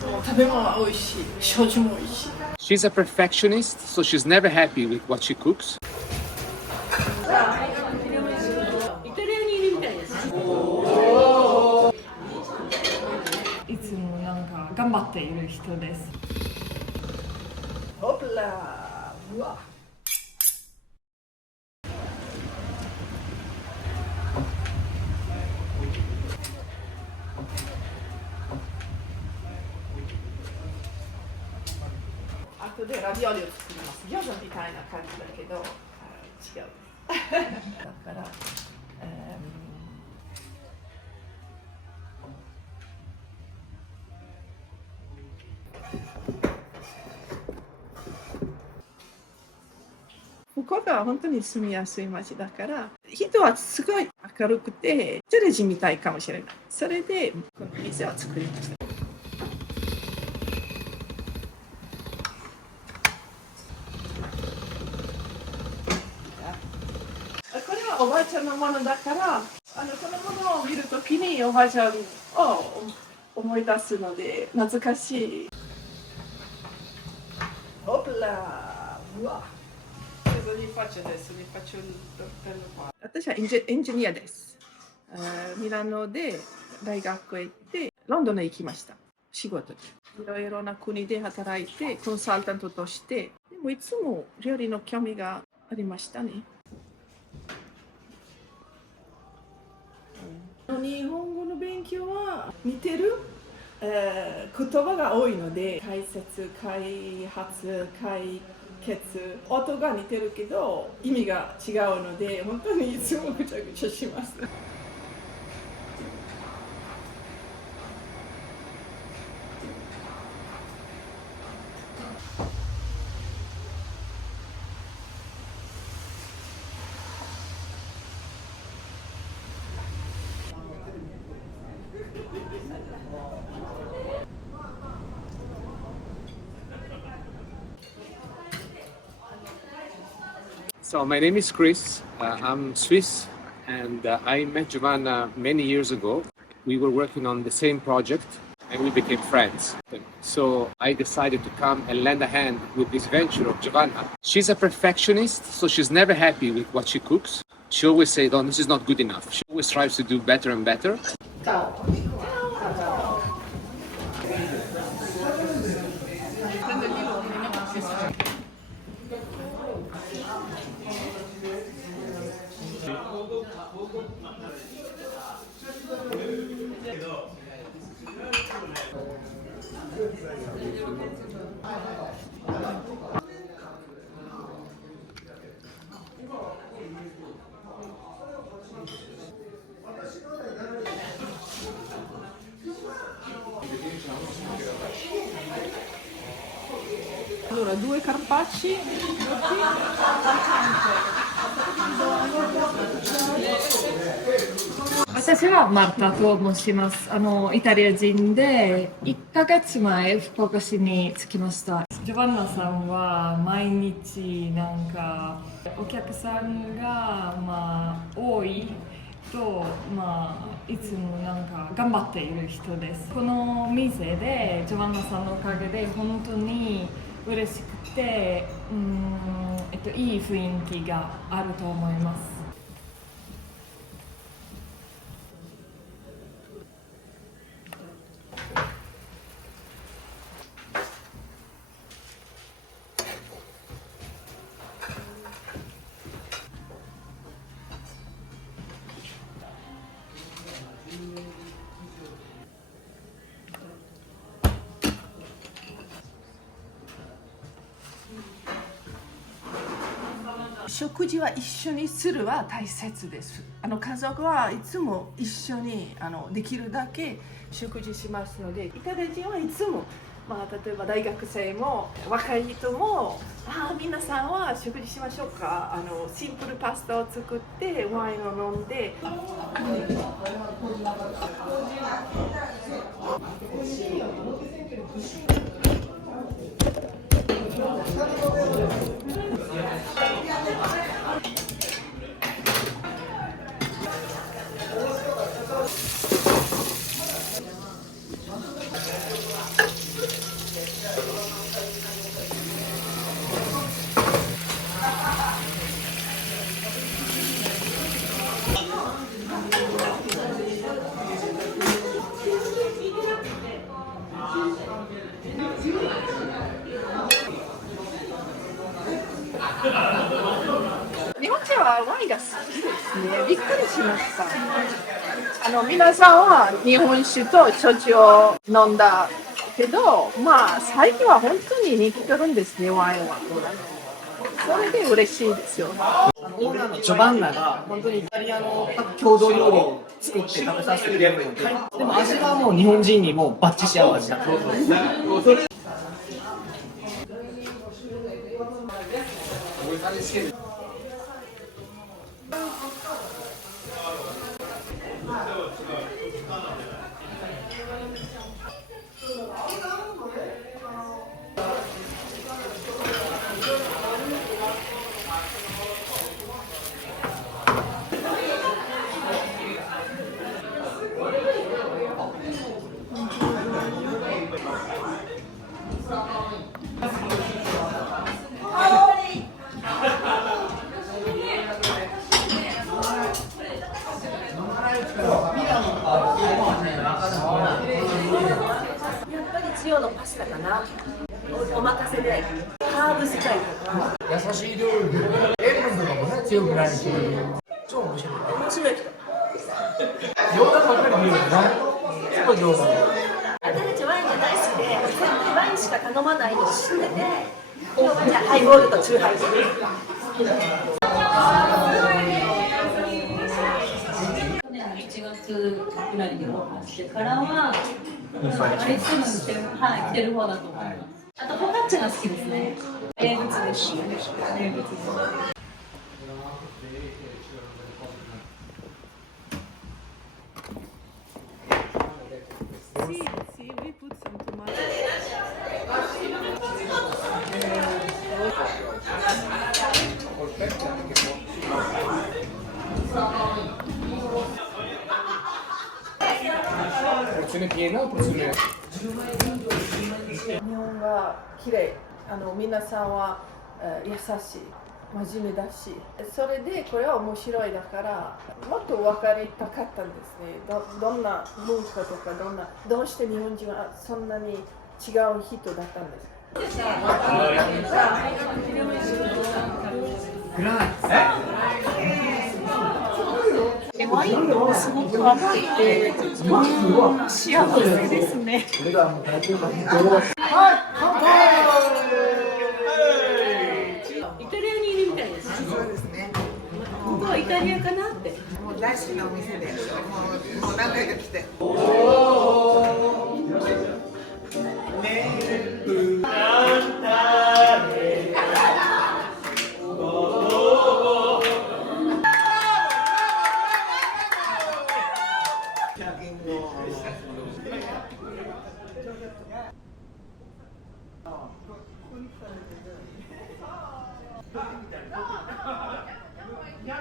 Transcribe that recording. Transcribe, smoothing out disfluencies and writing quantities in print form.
食べ物は美味しい。焼酎も美味しい。She's a perfectionist, so she's never happy with what she cooks. イタリアにいるみたいです。いつもなんか頑張っている人です。ホプラー。うわ。後でラビオリを作ります。餃子みたいな感じだけど、違うです。だから、福岡は本当に住みやすい街だから、人はすごい明るくて、テレジみたいかもしれない。それで、この店を作りました。これはおばあちゃんのものだから、このものを見るときにおばあちゃんを思い出すので、懐かしい。ホプラー、うわ。私はエンジニアです。ミラノで大学へ行って、ロンドンへ行きました。仕事で。いろいろな国で働いて、コンサルタントとして、でもいつも料理の興味がありましたね。日本語の勉強は似てる、言葉が多いので、解説、開発、解決、音が似てるけど意味が違うので、本当にいつもぐちゃぐちゃします。So my name is Chris. I'm Swiss, and I met Giovanna many years ago. We were working on the same project, and we became friends. So I decided to come and lend a hand with this venture of Giovanna. She's a perfectionist, so she's never happy with what she cooks. She always says, "Oh, this is not good enough." She always tries to do better and better. Allora, 2 carpacci. 私はマルタと申します。イタリア人で1ヶ月前福岡市に着きました。ジョバンナさんは毎日なんかお客さんが多いといつもなんか頑張っている人です。この店でジョバンナさんのおかげで本当に嬉しくて、いい雰囲気があると思います。食事は一緒にするは大切です。家族はいつも一緒にできるだけ食事しますので、イタリア人はいつも、例えば大学生も若い人も皆さんは食事しましょうか、シンプルパスタを作ってワインを飲んで。日本人はワインが好きですね。びっくりしました。皆さんは日本酒と焼酎を飲んだけど、まあ最近は本当に人気取るんですね、ワインは。それで嬉しいですよ。オーナーのジョバンナが本当にイタリアの郷土料理を作って食べさせてくれるので、でも味はもう日本人にもバッチシ合う味だと思います。やっぱり塩のパスタかな。お任せでハーブ使いとか。優しい料理で塩分とかもね強くないし、超面白い。面白い人。冗談ばっかり見るよね。すごい上手。私たちワインが大好きで、絶対ワインしか頼まないのを知ってて、今日はじゃあハイボールとチューハイ。1月ぐらいにオープンしてからは、アイスムしてる、はい、来てる方だと思います。あと、フォカッチャが好きですね。名物です。名物です。See, we put some tomato. 日本が綺麗。皆さんは優しい、真面目だし、それでこれは面白いだからもっと分かりたかったんですね。どんな文化とかどうして日本人はそんなに違う人だったんですか。ワインもすごく甘いで、幸せですね。イタリアにいるみたいです。そうですね。ここはイタリアかなって。もう大好きなお店で、もう何回か来て。や